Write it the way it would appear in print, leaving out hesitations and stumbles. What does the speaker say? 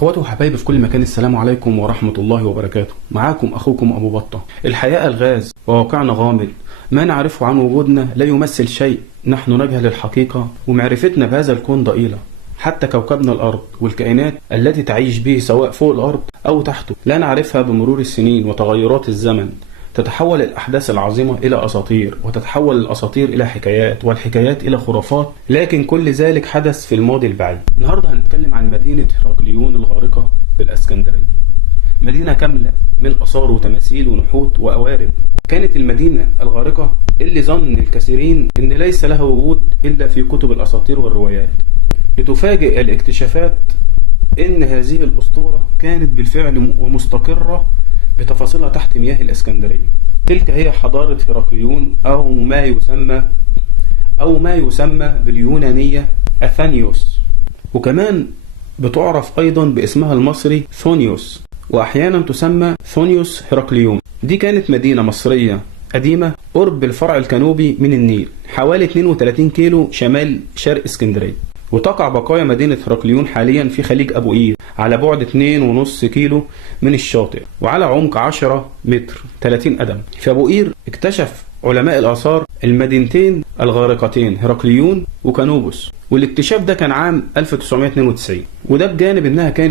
اخواتي وحبايبي في كل مكان، السلام عليكم ورحمة الله وبركاته. معاكم اخوكم ابو بطة. الحياة الغاز وواقعنا غامض، ما نعرفه عن وجودنا لا يمثل شيء، نحن نجهل الحقيقة ومعرفتنا بهذا الكون ضئيلة. حتى كوكبنا الارض والكائنات التي تعيش به سواء فوق الارض او تحته لا نعرفها. بمرور السنين وتغيرات الزمن تتحول الأحداث العظيمة إلى أساطير، وتتحول الأساطير إلى حكايات، والحكايات إلى خرافات، لكن كل ذلك حدث في الماضي البعيد. النهاردة هنتكلم عن مدينة هرقليون الغارقة في الإسكندرية. مدينة كاملة من آثار وتماثيل ونحوت وقوارب. كانت المدينة الغارقة اللي ظن الكثيرين إن ليس لها وجود إلا في كتب الأساطير والروايات، لتفاجئ الاكتشافات إن هذه الأسطورة كانت بالفعل ومستقرة بتفاصيلها تحت مياه الإسكندرية. تلك هي حضارة هرقليون، أو ما يسمى باليونانية أثانيوس، وكمان بتعرف أيضا باسمها المصري ثونيوس، وأحيانا تسمى ثونيوس هرقليون. دي كانت مدينة مصرية قديمة قرب الفرع الجنوبي من النيل، حوالي 32 كيلو شمال شرق اسكندرية. وتقع بقايا مدينة هرقليون حاليا في خليج أبو قير على بعد 2.5 كيلو من الشاطئ، وعلى عمق 10 متر 30 قدم. في أبو قير اكتشف علماء الآثار المدينتين الغارقتين هرقليون وكانوبوس، والاكتشاف ده كان عام 1992، وده بجانب انها كانت